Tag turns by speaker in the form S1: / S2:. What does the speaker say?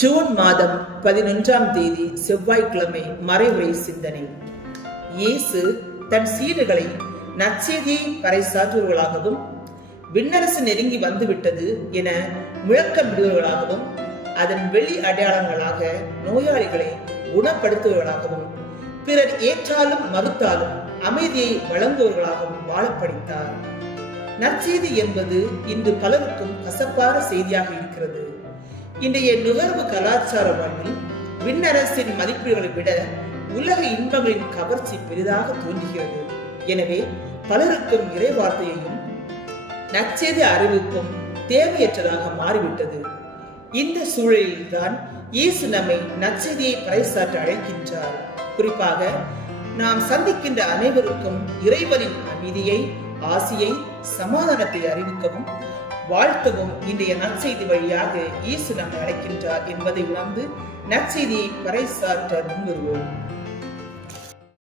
S1: June மாதம் பதினொன்றாம் தேதி செவ்வாய்க்கிழமை மறைவுரை சிந்தனை. இயேசு தன் சீடர்களை நற்செய்தியை பறைசாற்றுவர்களாகவும் விண்ணரசு நெருங்கி வந்துவிட்டது என முழக்கமிடுவர்களாகவும் அதன் வெளி அடையாளங்களாக நோயாளிகளை குணப்படுத்துவர்களாகவும் பிறர் ஏற்றாலும் மறுத்தாலும் அமைதியை வழங்குவர்களாகவும் வாழப்படித்தார் நற்செய்தி என்பது இன்று பலருக்கும் கசப்பான செய்தியாக இருக்கிறது. இன்றைய நுகர்வு கலாச்சார மண்ணில் விண்ணரசின் மதிப்பீடுகளை விட உலக இன்பங்களின் கவர்ச்சி பெரிதாக தோன்றுகிறது. எனவே பலருக்கும் இறைவார்த்தையையும் நற்செய்தி அறிவிப்பும் தேவையற்றதாக மாறிவிட்டது. இந்த சூழலில்தான் இயேசு நம்மை நற்செய்தியை பறைசாற்ற அழைக்கின்றார். குறிப்பாக நாம் சந்திக்கின்ற அனைவருக்கும் இறைவனின் அமைதியை ஆசியை சமாதானத்தை அறிவிக்கவும் வாழ்த்தவும் இன்றைய நற்செய்தி வழியாக இயேசு நம்மை அழைக்கின்றார் என்பதை உணர்ந்து நற்செய்தியை பறைசாற்ற முன்வருவோம்.